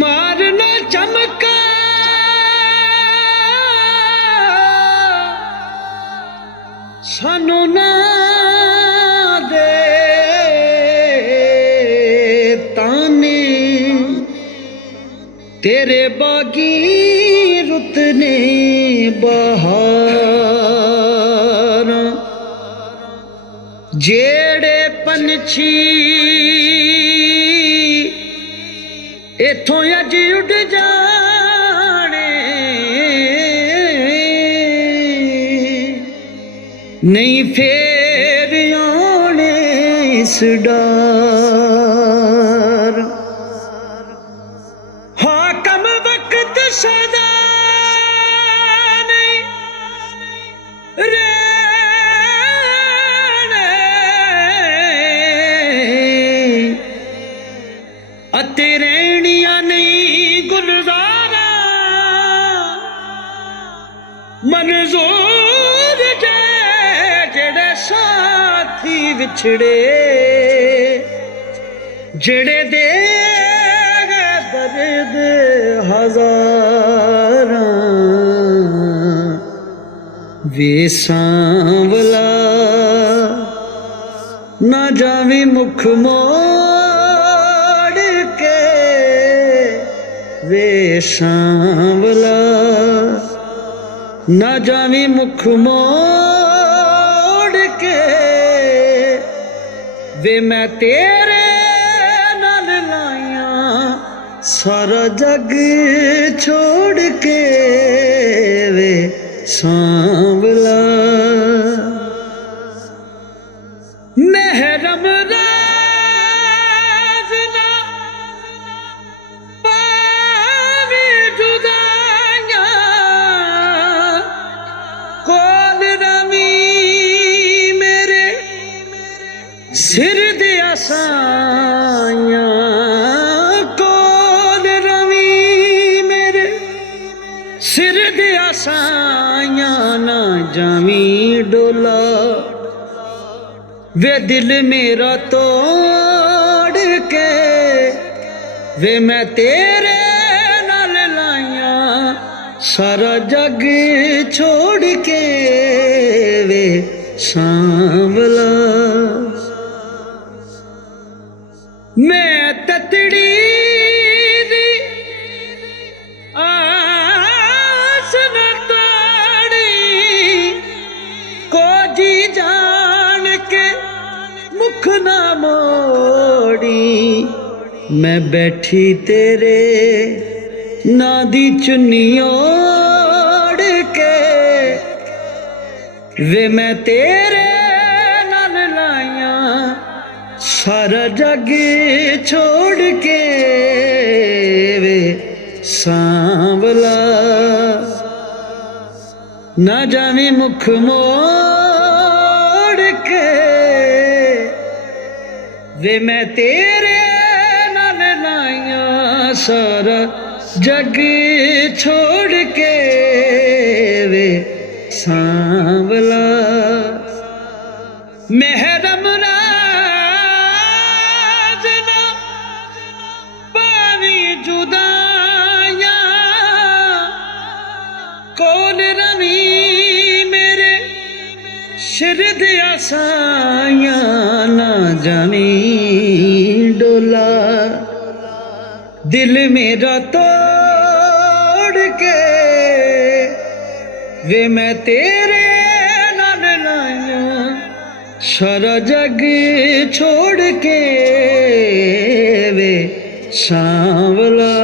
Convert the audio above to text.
मारना चमका सानू ना दे ताने तेरे बागी रुतने बहार जेड़े पंछी इथों अज उड़ जाने नहीं फेर आने इस डार हाकम वक्त सदा नहीं रहने अते रहनिया नहीं गुलजारा मंजूर जेड़े साथी विछड़े जेड़े दे दर्द हजार वे सांवला ना जावी मुख मोड़ के वे सांवला ना जावी मुख मोड़ के वे मैं तेरे नाल लाया सारा जग छोड़ के वे सांवला महरम राज ना पावे जुदाइयां कोल रवी मेरे सिर दे आसाइयां कोल रवी मेरे सिर दे आसाइयां ना जावी डोला वे दिल मेरा तोड़ के वे मैं तेरे नाल लाया सारा जग छोड़ के वे सांवला मैं ततड़ी दी आस न ताड़ी को जी जान के मुख ना मोड़ी मैं बैठी तेरे ना दी चुन्नी ओढ़ के वे मैं तेरे नाल लाया सारा जग छोड़ के वे सांवला ना जावी मुख मोड़ के वे मैं तेरे नाल लाया सारा जग छोड़ के वे सांवला महरम राज ना पावी जुदाइयां कोल रवी मेरे सिर दे आसाइयां ना जावी डोला दिल मेरा तोड़ के वे मैं तेरे नाल लाया सारा जग छोड़ के वे सांवला।